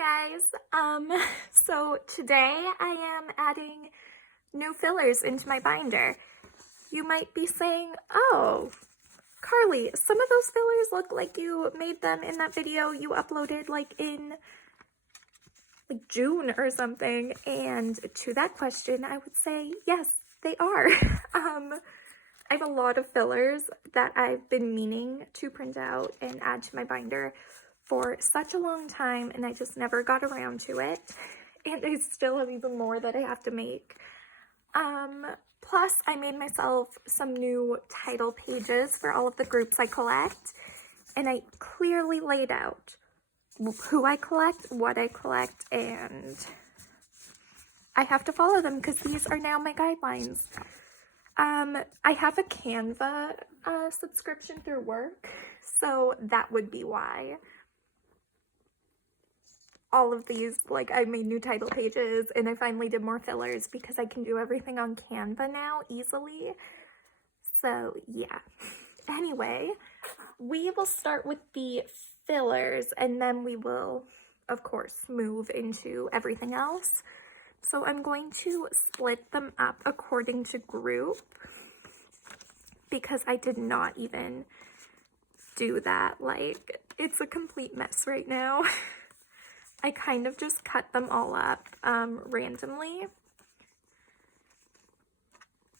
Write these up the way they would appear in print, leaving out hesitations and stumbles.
guys. So today I am adding new fillers into my binder. You might be saying, oh, Carly, some of those fillers look like you made them in that video you uploaded like in June or something. And to that question, I would say, yes, they are. I have a lot of fillers that I've been meaning to print out and add to my binder for such a long time, and I just never got around to it. And I still have even more that I have to make. Plus, I made myself some new title pages for all of the groups I collect, and I clearly laid out who I collect, what I collect, and I have to follow them because these are now my guidelines. I have a Canva subscription through work, so that would be why all of these, like, I made new title pages and I finally did more fillers because I can do everything on Canva now easily. So yeah. Anyway, we will start with the fillers and then we will, of course, move into everything else. So I'm going to split them up according to group because I did not even do that. Like, it's a complete mess right now. I kind of just cut them all up randomly.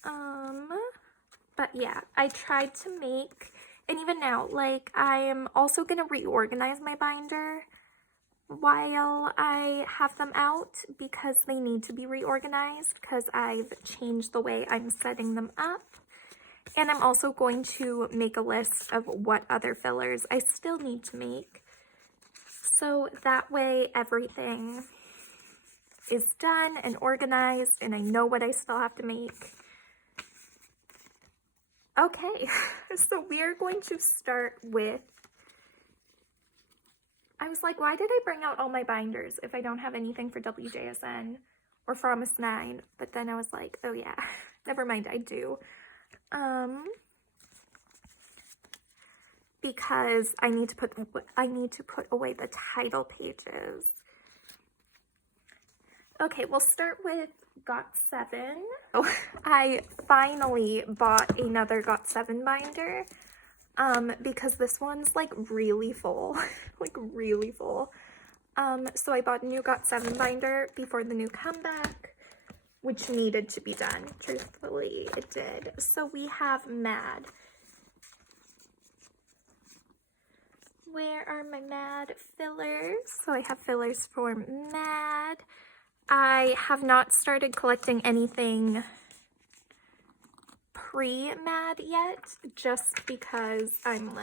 But yeah, I tried to make, and even now, like, I am also going to reorganize my binder while I have them out because they need to be reorganized because I've changed the way I'm setting them up. And I'm also going to make a list of what other fillers I still need to make. So that way everything is done and organized and I know what I still have to make. Okay, so we are going to start with, I was like, why did I bring out all my binders if I don't have anything for WJSN or Promise 9? But then I was like, oh yeah, never mind, I do. Because I need to put away the title pages. Okay, we'll start with got7. Oh, I finally bought another got7 binder because this one's like really full, like really full. So I bought a new got7 binder before the new comeback, which needed to be done. Truthfully, it did. So we have Mad. Where are my Mad fillers? So I have fillers for Mad. I have not started collecting anything pre-Mad yet, just because I'm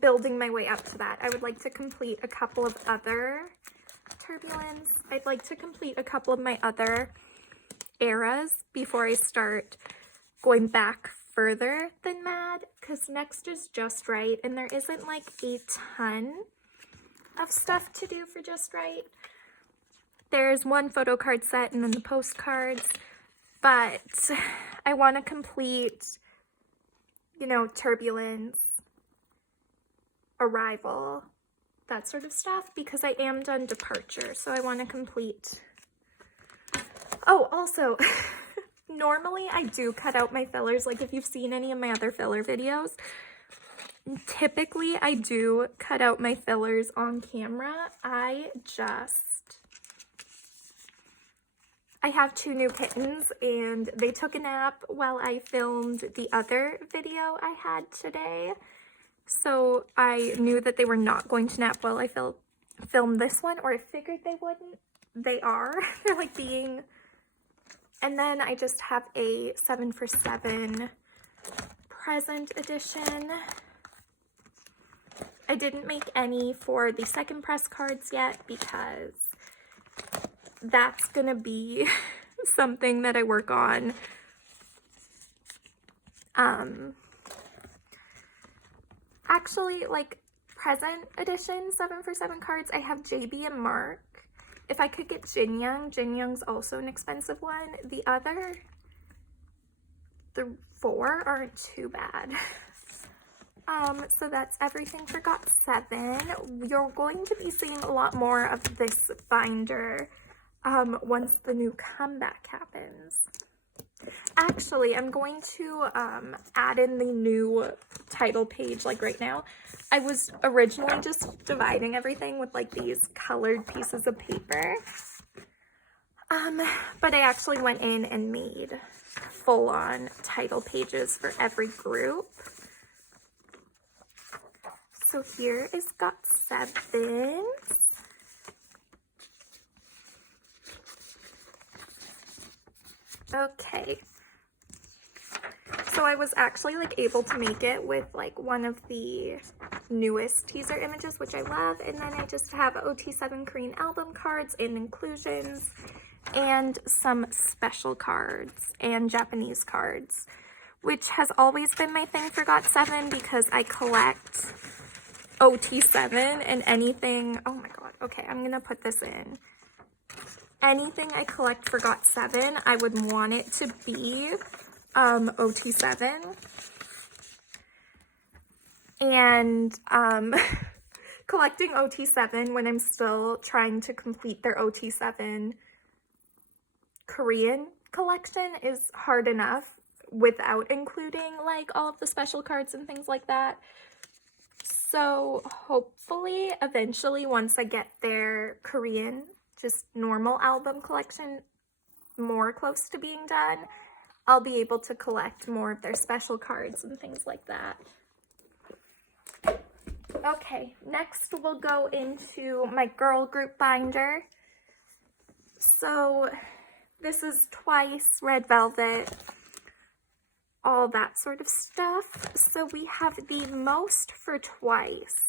building my way up to that. I would like to complete a couple of other Turbulence. I'd like to complete a couple of my other eras before I start going back further than Mad, because next is Just Right, and there isn't like a ton of stuff to do for Just Right. There's one Photocard set and then the postcards, but I want to complete, you know, Turbulence, Arrival, that sort of stuff, because I am done Departure, so I want to complete. Oh, also, normally I do cut out my fillers, like if you've seen any of my other filler videos, typically I do cut out my fillers on camera. I have two new kittens and they took a nap while I filmed the other video I had today. So I knew that they were not going to nap while I filmed this one, or I figured they wouldn't. They are. They're like being... And then I just have a 7for7 present edition. I didn't make any for the second press cards yet because that's gonna be something that I work on. Actually, like present edition 7for7 cards, I have JB and Mark. If I could get Jin Young's also an expensive one. The 4 aren't too bad. So that's everything for got7. You're going to be seeing a lot more of this binder once the new comeback happens. Actually, I'm going to add in the new title page like right now. I was originally just dividing everything with like these colored pieces of paper. But I actually went in and made full-on title pages for every group. So here is got7. Okay. So I was actually like able to make it with like one of the newest teaser images, which I love. And then I just have got7 Korean album cards and inclusions and some special cards and Japanese cards, which has always been my thing for got7 because I collect got7 and anything. Oh my god. Okay, I'm gonna put this in. Anything I collect for got7, I would want it to be got7. And collecting got7 when I'm still trying to complete their got7 Korean collection is hard enough without including like all of the special cards and things like that. So hopefully eventually once I get their Korean just normal album collection more close to being done, I'll be able to collect more of their special cards and things like that. Okay, next we'll go into my girl group binder. So this is Twice, Red Velvet, all that sort of stuff. So we have the most for Twice.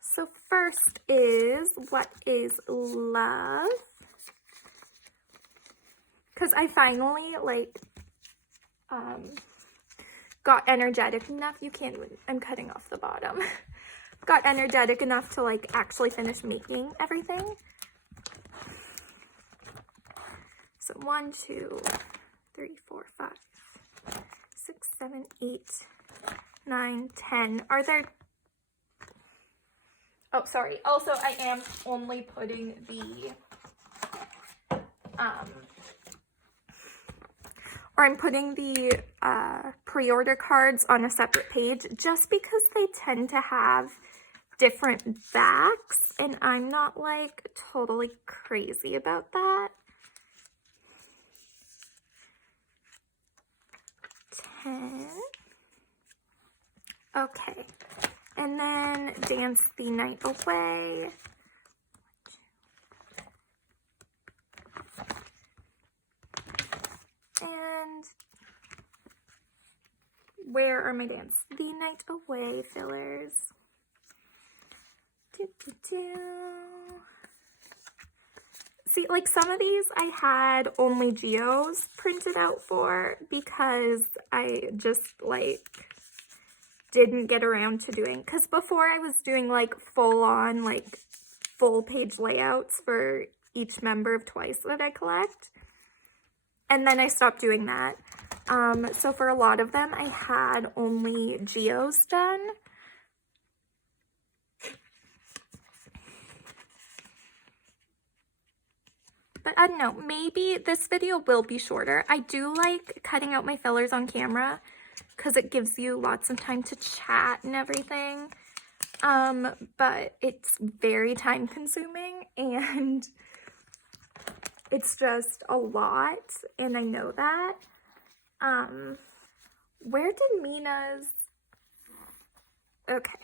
So first is What Is Love? Because I finally like got energetic enough. You can't, I'm cutting off the bottom. Got energetic enough to like actually finish making everything. So 1, 2, 3, 4, 5, 6, 7, 8, 9, 10. Are there... Oh, sorry. Also, I am only putting the, I'm putting the pre-order cards on a separate page just because they tend to have different backs, and I'm not like totally crazy about that. 10. Okay. And then Dance the Night Away. And where are my Dance the Night Away fillers? See, like some of these I had only geos printed out for because I just like didn't get around to doing, because before I was doing like full-on like full page layouts for each member of Twice that I collect, and then I stopped doing that. So for a lot of them I had only geos done. But I don't know, maybe this video will be shorter. I do like cutting out my fillers on camera because it gives you lots of time to chat and everything. But it's very time consuming and it's just a lot, and I know that. Where did Mina's... Okay,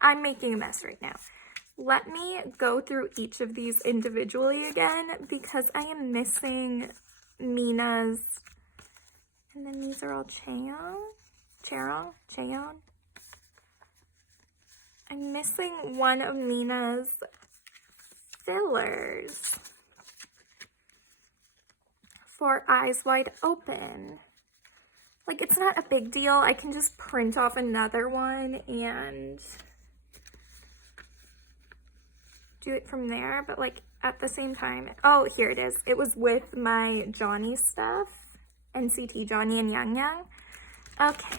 I'm making a mess right now. Let me go through each of these individually again because I am missing Mina's, and then these are all Cheon. I'm missing one of Mina's fillers for Eyes Wide Open. Like, it's not a big deal. I can just print off another one and do it from there, but like at the same time, oh, here it is. It was with my Johnny stuff, NCT Johnny and Yang Yang. Okay.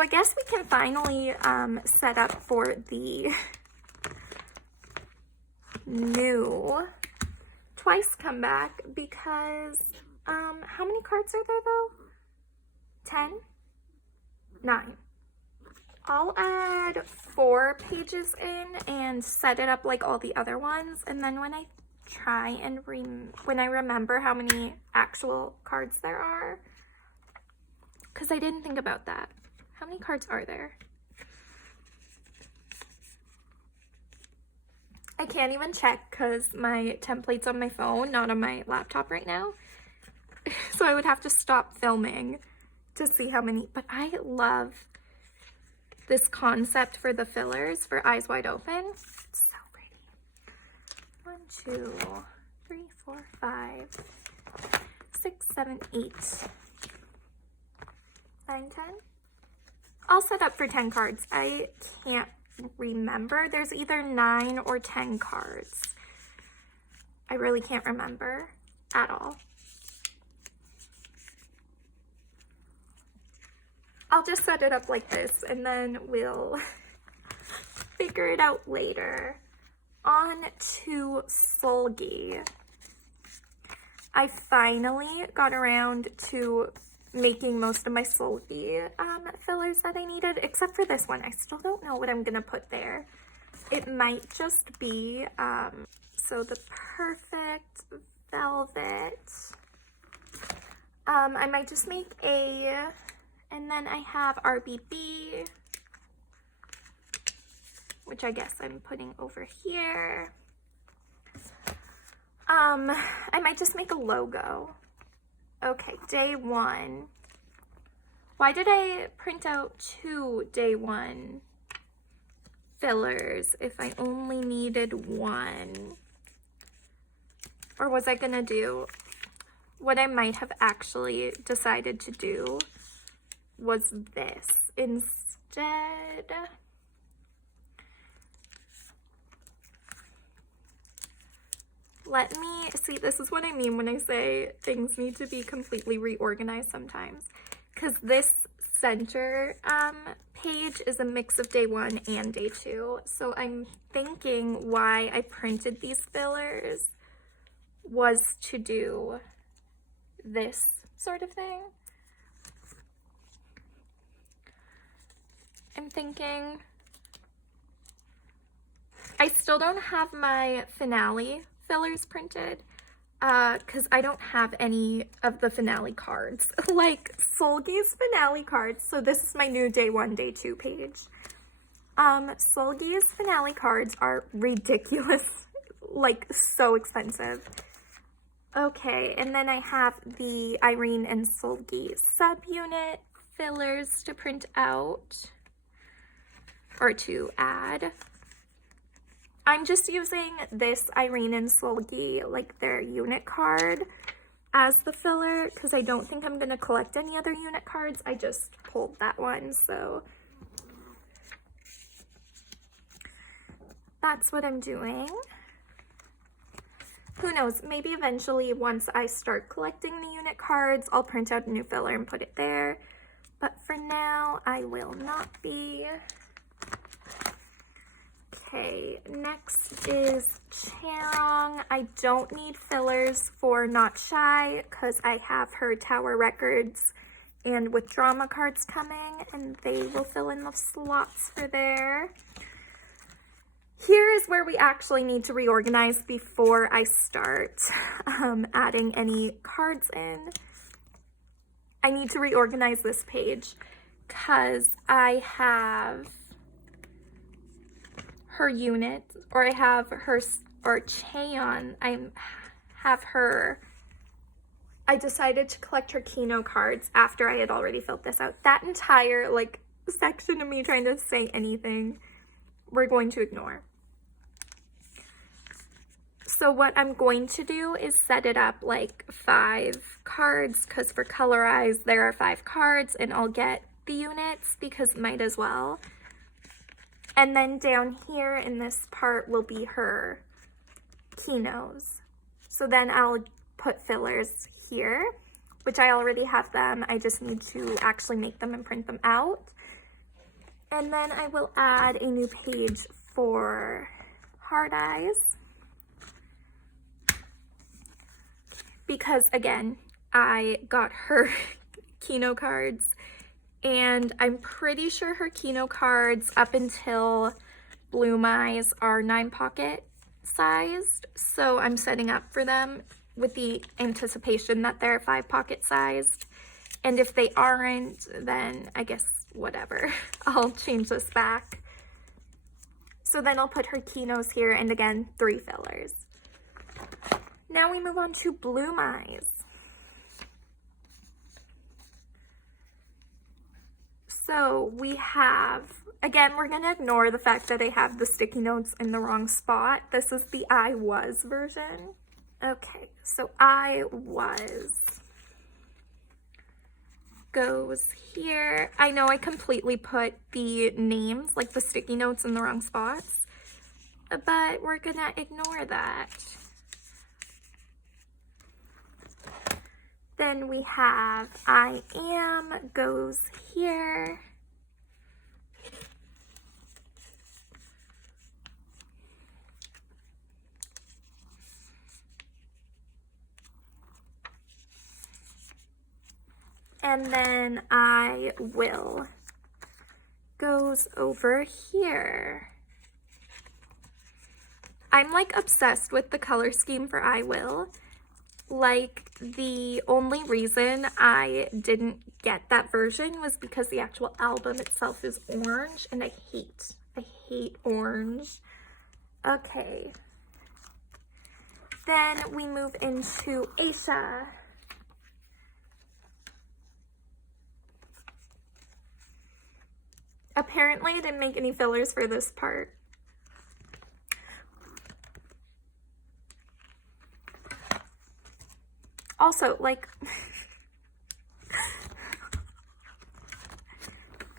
So I guess we can finally set up for the new twice comeback because how many cards are there though? 10? 9. I'll add 4 pages in and set it up like all the other ones, and then when I try and when I remember how many actual cards there are, because I didn't think about that. How many cards are there? I can't even check because my template's on my phone, not on my laptop right now. So I would have to stop filming to see how many, but I love this concept for the fillers for Eyes Wide Open. It's so pretty. 1, 2, 3, 4, 5, 6, 7, 8, 9, 10. I'll set up for 10 cards. I can't remember. There's either 9 or 10 cards. I really can't remember at all. I'll just set it up like this and then we'll figure it out later. On to Solgi. I finally got around to making most of my Solgi fillers that I needed, except for this one. I still don't know what I'm gonna put there. It might just be, so the Perfect Velvet. I might just make a, and then I have RBB, which I guess I'm putting over here. I might just make a logo. Okay, day 1. Why did I print out 2 day 1 fillers if I only needed 1? Or was I gonna do, what I might have actually decided to do was this instead. Let me see, this is what I mean when I say things need to be completely reorganized sometimes, because this center page is a mix of day 1 and day 2. So I'm thinking why I printed these fillers was to do this sort of thing. I'm thinking I still don't have my finale fillers printed because I don't have any of the finale cards like Solgi's finale cards. So this is my new day 1 day 2 page. Solgi's finale cards are ridiculous, like so expensive. Okay, and then I have the Irene and Solgi subunit fillers to print out or to add. I'm just using this Irene and Solgi, like their unit card, as the filler because I don't think I'm going to collect any other unit cards. I just pulled that one, so that's what I'm doing. Who knows, maybe eventually once I start collecting the unit cards, I'll print out a new filler and put it there. But for now, I will not be. Okay, next is Charong. I don't need fillers for Not Shy because I have her Tower Records and with drama cards coming, and they will fill in the slots for there. Here is where we actually need to reorganize before I start adding any cards in. I need to reorganize this page because I have her unit, or I have her, or Cheon, I have her, I decided to collect her Kino cards after I had already filled this out. That entire like section of me trying to say anything, we're going to ignore. So what I'm going to do is set it up like 5 cards, because for Colorize there are 5 cards, and I'll get the units because might as well. And then down here in this part will be her Kinos. So then I'll put fillers here, which I already have them. I just need to actually make them and print them out. And then I will add a new page for Hard Eyes. Because again, I got her Kino cards, and I'm pretty sure her Kino cards up until Bloom Eyes are 9 pocket sized. So I'm setting up for them with the anticipation that they're 5 pocket sized. And if they aren't, then I guess whatever. I'll change this back. So then I'll put her Kinos here, and again, 3 fillers. Now we move on to Bloom Eyes. So we have, again, we're gonna ignore the fact that I have the sticky notes in the wrong spot. This is the I Was version. Okay, so I Was goes here. I know I completely put the names, like the sticky notes, in the wrong spots, but we're gonna ignore that. Then we have I Am goes here. And then I Will goes over here. I'm like obsessed with the color scheme for I Will. Like, the only reason I didn't get that version was because the actual album itself is orange, and I hate orange. Okay. Then we move into Aisha. Apparently I didn't make any fillers for this part. Also, like,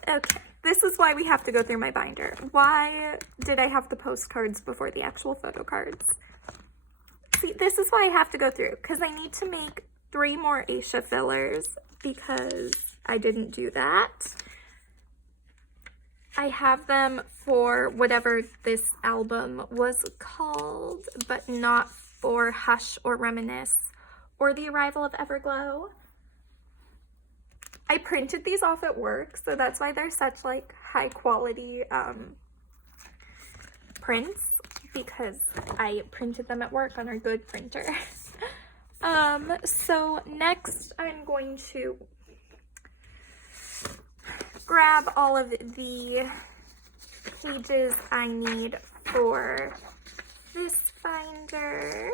okay, this is why we have to go through my binder. Why did I have the postcards before the actual photo cards? See, this is why I have to go through, because I need to make 3 more Aisha fillers because I didn't do that. I have them for whatever this album was called, but not for Hush or Reminisce or The Arrival of Everglow. I printed these off at work, so that's why they're such like high quality prints, because I printed them at work on our good printer. So next I'm going to grab all of the pages I need for this binder.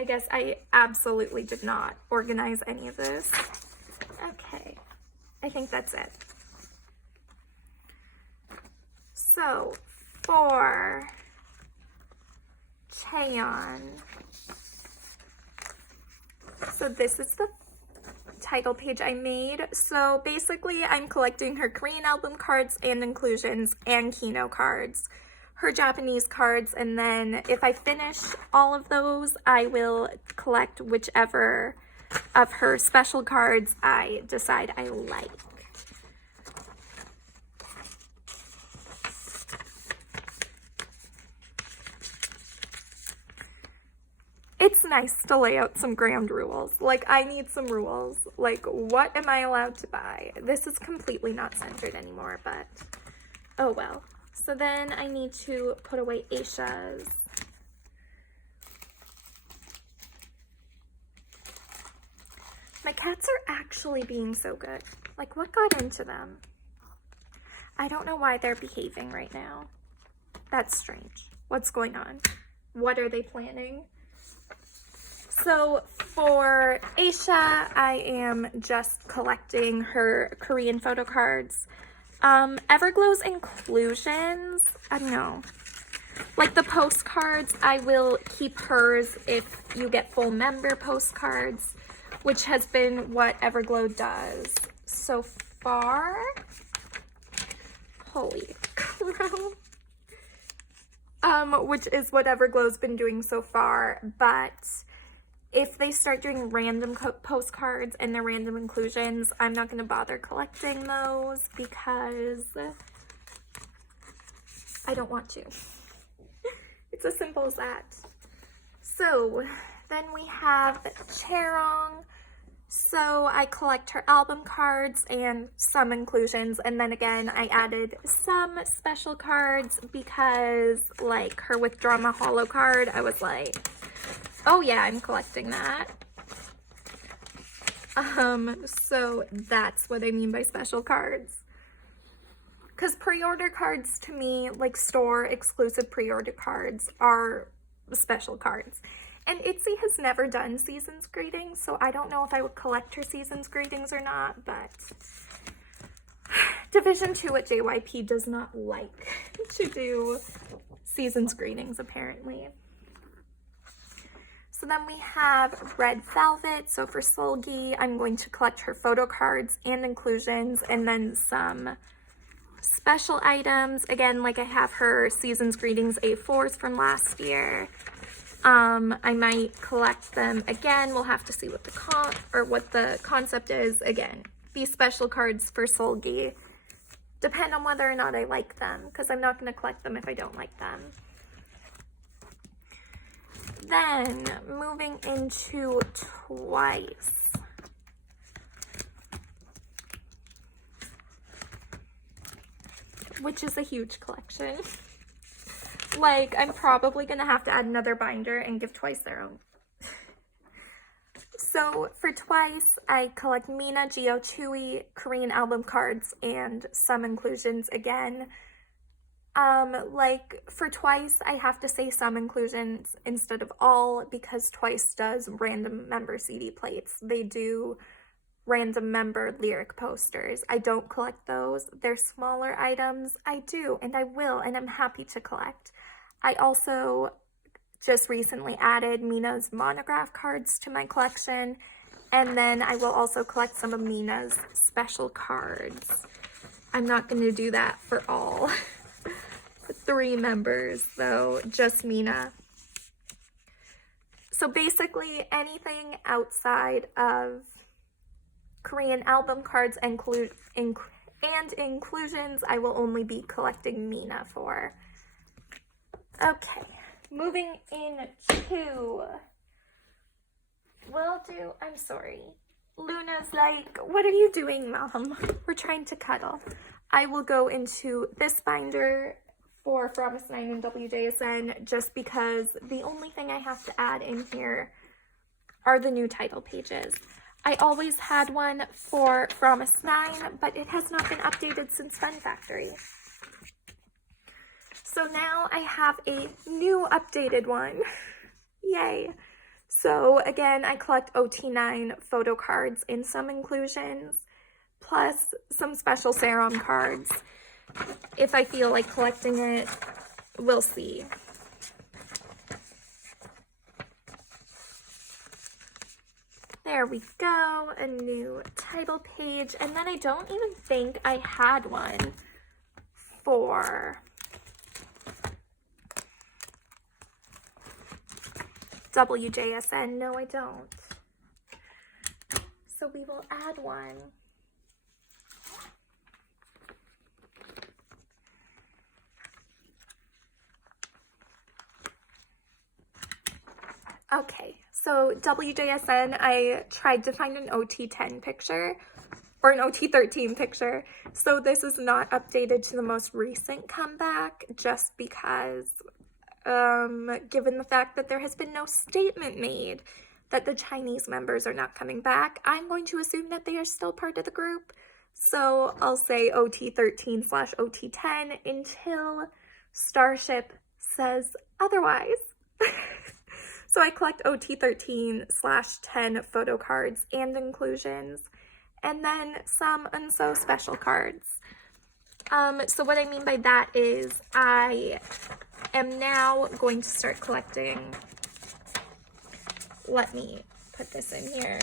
I guess I absolutely did not organize any of this. Okay, I think that's it. So for Cheon, so this is the title page I made. So basically I'm collecting her Korean album cards and inclusions and Kino cards, her Japanese cards, and then if I finish all of those, I will collect whichever of her special cards I decide I like. It's nice to lay out some ground rules. Like, I need some rules. Like, what am I allowed to buy? This is completely not centered anymore, but oh well. So then I need to put away Aisha's. My cats are actually being so good. Like, what got into them? I don't know why they're behaving right now. That's strange. What's going on? What are they planning? So for Aisha, I am just collecting her Korean photo cards. Everglow's inclusions, I don't know. Like the postcards, I will keep hers if you get full member postcards, which has been what Everglow does so far. Holy crow. Which is what Everglow's been doing so far, but if they start doing random postcards and their random inclusions, I'm not going to bother collecting those because I don't want to. It's as simple as that. So then we have Charong. So I collect her album cards and some inclusions, and then again I added some special cards because, like, her Withdraw Mahalo card, I was like, oh yeah, I'm collecting that. So that's what I mean by special cards. Because pre-order cards to me, like store exclusive pre-order cards, are special cards. And Itsy has never done season's greetings, so I don't know if I would collect her season's greetings or not, but Division 2 at JYP does not like to do season's greetings, apparently. So then we have Red Velvet. So for Solgi, I'm going to collect her photo cards and inclusions, and then some special items. Again, like I have her season's greetings A4s from last year. I might collect them again. We'll have to see what the concept is. Again, these special cards for Solgi depend on whether or not I like them, because I'm not going to collect them if I don't like them. Then moving into Twice. Which is a huge collection. Like, I'm probably going to have to add another binder and give Twice their own. So for Twice, I collect Mina, Geo, Chewy, Korean album cards, and some inclusions again. Like for Twice, I have to say some inclusions instead of all, because Twice does random member CD plates. They do random member lyric posters. I don't collect those. They're smaller items. I do, and I will, and I'm happy to collect. I also just recently added Mina's monograph cards to my collection, and then I will also collect some of Mina's special cards. I'm not going to do that for all 3 members, though, just Mina. So basically anything outside of Korean album cards and inclusions, I will only be collecting Mina for. Okay, moving into, I'm sorry. Luna's like, what are you doing, Mom? We're trying to cuddle. I will go into this binder for Promise 9 and WJSN just because the only thing I have to add in here are the new title pages. I always had one for Promise 9, but it has not been updated since Fun Factory. So now I have a new updated one. Yay. So again, I collect OT9 photo cards and some inclusions, plus some special serum cards. If I feel like collecting it, we'll see. There we go, a new title page. And then I don't even think I had one for WJSN. No, I don't. So we will add one. Okay, so WJSN, I tried to find an OT10 picture or an OT13 picture. So this is not updated to the most recent comeback just because given the fact that there has been no statement made that the Chinese members are not coming back, I'm going to assume that they are still part of the group. So I'll say OT13/OT10 until Starship says otherwise. So I collect OT13/10 photo cards and inclusions, and then some UNSO special cards. So what I mean by that is I am now going to start collecting, let me put this in here.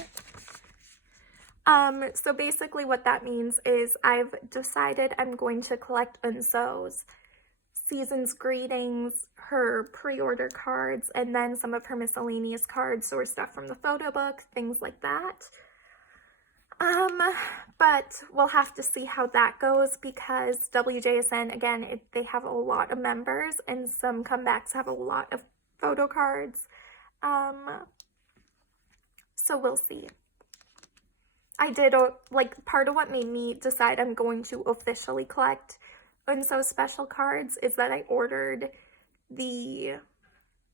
So basically what that means is I've decided I'm going to collect UNSOs. season's greetings, her pre-order cards, and then some of her miscellaneous cards, so stuff from the photo book, things like that. But we'll have to see how that goes, because WJSN, again, they have a lot of members, and some comebacks have a lot of photo cards. So we'll see. I did, like, part of what made me decide I'm going to officially collect Unso special cards is that I ordered the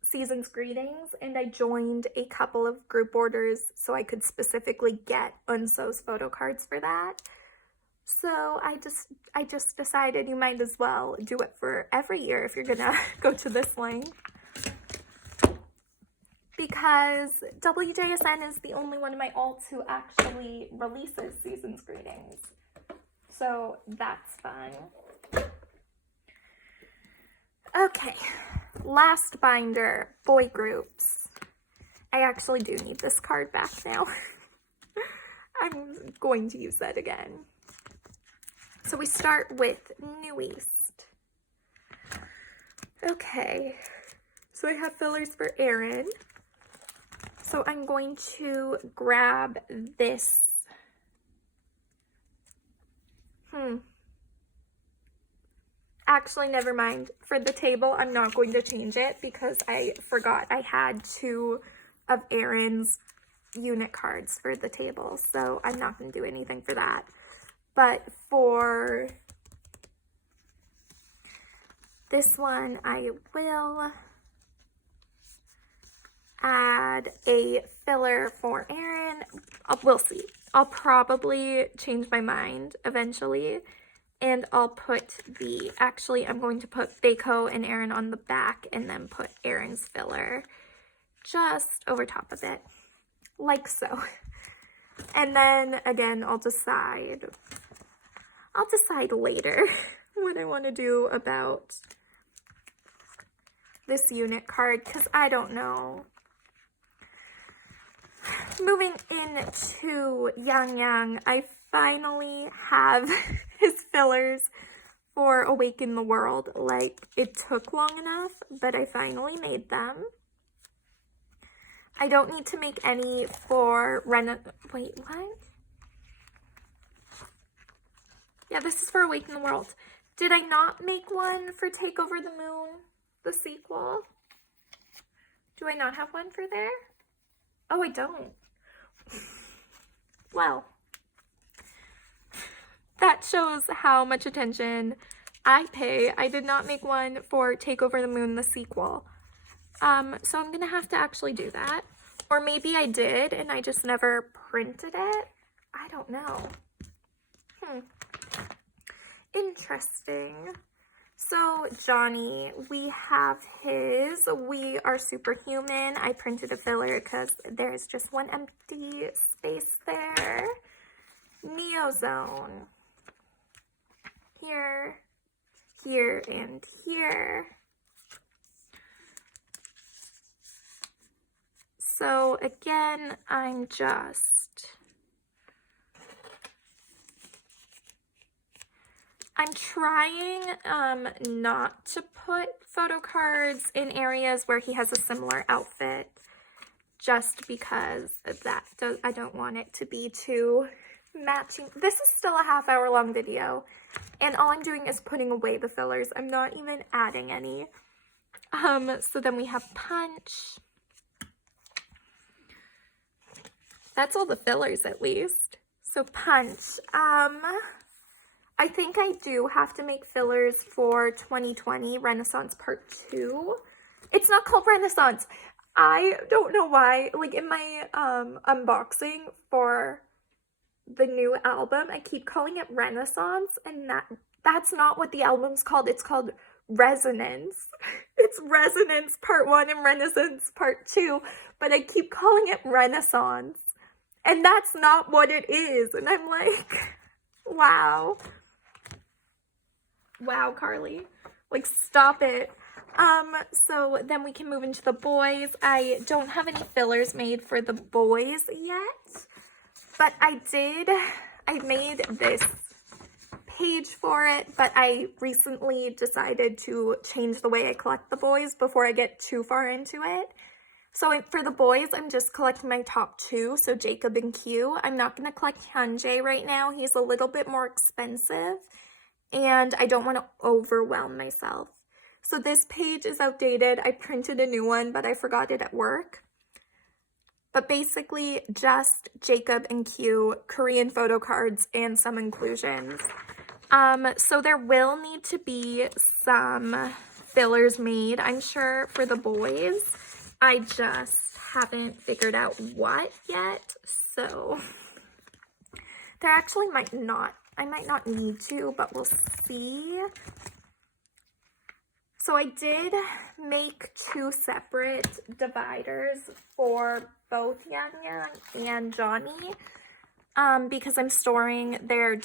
season's greetings, and I joined a couple of group orders so I could specifically get Unso's photo cards for that. So I just decided you might as well do it for every year if you're gonna go to this length, because WJSN is the only one of my alts who actually releases season's greetings. So that's fun. Okay, last binder, boy groups. I actually do need this card back now. I'm going to use that again. So we start with New East. Okay, so I have fillers for Erin. So I'm going to grab this. Actually, never mind. For the table, I'm not going to change it because I forgot I had 2 of Erin's unit cards for the table. So I'm not going to do anything for that. But for this one, I will add a filler for Erin. We'll see. I'll probably change my mind eventually. And I'll put I'm going to put Baco and Erin on the back and then put Erin's filler just over top of it, like so. And then, again, I'll decide later what I want to do about this unit card, because I don't know. Moving into Yang Yang, I finally have his fillers for Awaken the World. Like, it took long enough, but I finally made them. I don't need to make any for wait, what? Yeah, this is for Awaken the World. Did I not make one for Take Over the Moon, the sequel? Do I not have one for there? Oh, I don't. Well, that shows how much attention I pay. I did not make one for Take Over the Moon, the sequel. So I'm gonna have to actually do that. Or maybe I did and I just never printed it. I don't know. Interesting. So Johnny, we have his We Are Superhuman. I printed a filler because there's just one empty space there. Neozone. Here, here, and here. So again, I'm trying not to put photo cards in areas where he has a similar outfit, just because I don't want it to be too matching. This is still a half-hour long video, and all I'm doing is putting away the fillers. I'm not even adding any. So then we have Punch. That's all the fillers, at least. So Punch. I think I do have to make fillers for 2020 Renaissance Part 2. It's not called Renaissance. I don't know why. Like, in my unboxing for the new album, I keep calling it Renaissance, and that's not what the album's called. It's called Resonance. It's Resonance Part 1 and Renaissance Part 2, but I keep calling it Renaissance, and that's not what it is. And I'm like, wow. Wow, Carly. Like, stop it. So then we can move into the boys. I don't have any fillers made for the boys yet, but I made this page for it, but I recently decided to change the way I collect the boys before I get too far into it. So for the boys, I'm just collecting my top two, so Jacob and Q. I'm not going to collect Hyunjae right now. He's a little bit more expensive, and I don't want to overwhelm myself. So this page is outdated. I printed a new one, but I forgot it at work. But basically, just Jacob and Q, Korean photo cards, and some inclusions. So there will need to be some fillers made, I'm sure, for the boys. I just haven't figured out what yet, so there actually might not. I might not need to, but we'll see. So I did make two separate dividers for both Yang Yang and Johnny, because I'm storing their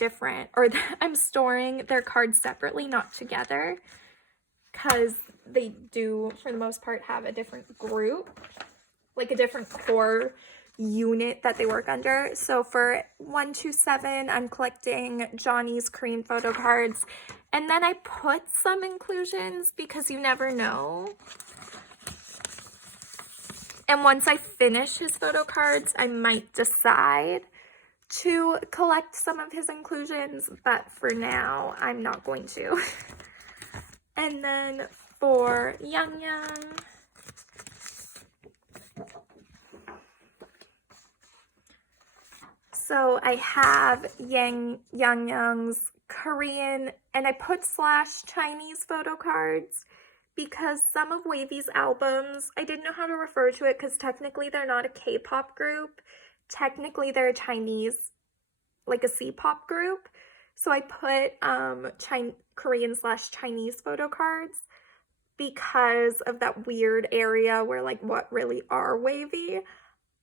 I'm storing their cards separately, not together, because they do, for the most part, have a different group, like a different core unit that they work under. So for 127, I'm collecting Johnny's Korean photo cards, and then I put some inclusions because you never know. And once I finish his photo cards, I might decide to collect some of his inclusions, but for now, I'm not going to. And then for Yang Yang, so I have Yang Yang's Korean, and I put / Chinese photo cards because some of Wavy's albums, I didn't know how to refer to it because technically they're not a K-pop group. Technically they're a Chinese, like a C-pop group. So I put Korean / Chinese photo cards because of that weird area where, like, what really are Wavy.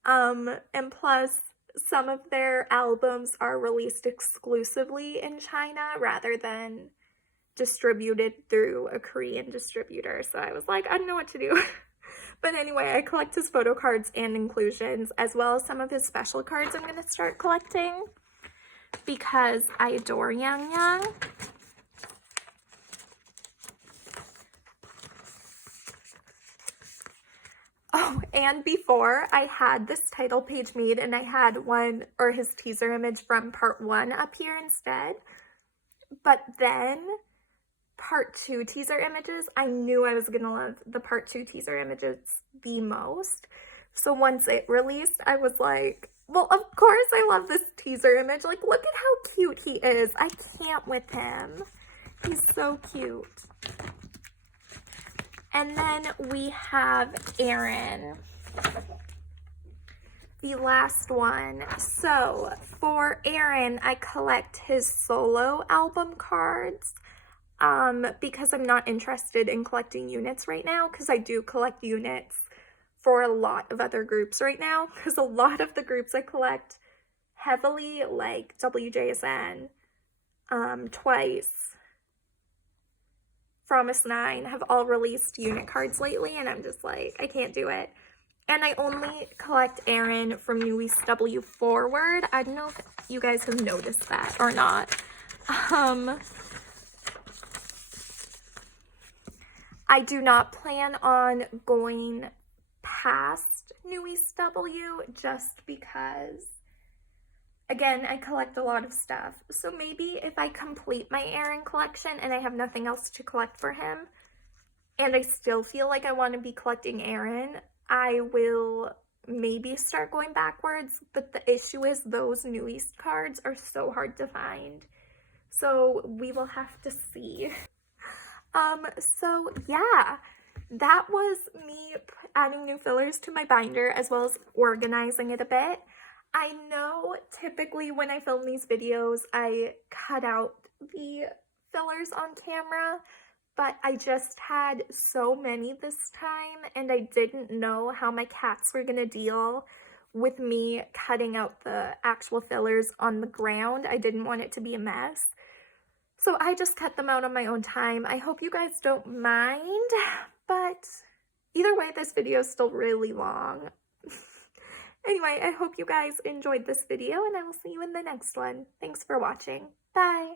And plus, some of their albums are released exclusively in China rather than distributed through a Korean distributor. So I was like, I don't know what to do. But anyway, I collect his photo cards and inclusions, as well as some of his special cards I'm going to start collecting because I adore Yang Yang. Oh, and before I had this title page made and I had his teaser image from part 1 up here instead. But then part 2 teaser images, I knew I was going to love the part 2 teaser images the most. So once it released, I was like, well, of course I love this teaser image. Like, look at how cute he is. I can't with him. He's so cute. And then we have Aaron, the last one. So for Aaron, I collect his solo album cards because I'm not interested in collecting units right now, because I do collect units for a lot of other groups right now, because a lot of the groups I collect heavily, like WJSN, Twice, Promise 9, have all released unit cards lately, and I'm just like, I can't do it. And I only collect Aaron from New East W forward. I don't know if you guys have noticed that or not. I do not plan on going past New East W just because, again, I collect a lot of stuff. So maybe if I complete my Aaron collection and I have nothing else to collect for him, and I still feel like I want to be collecting Aaron, I will maybe start going backwards. But the issue is those New East cards are so hard to find. So we will have to see. So yeah, that was me adding new fillers to my binder as well as organizing it a bit. I know typically when I film these videos, I cut out the fillers on camera, but I just had so many this time and I didn't know how my cats were gonna deal with me cutting out the actual fillers on the ground. I didn't want it to be a mess. So I just cut them out on my own time. I hope you guys don't mind, but either way, this video is still really long. Anyway, I hope you guys enjoyed this video and I will see you in the next one. Thanks for watching. Bye!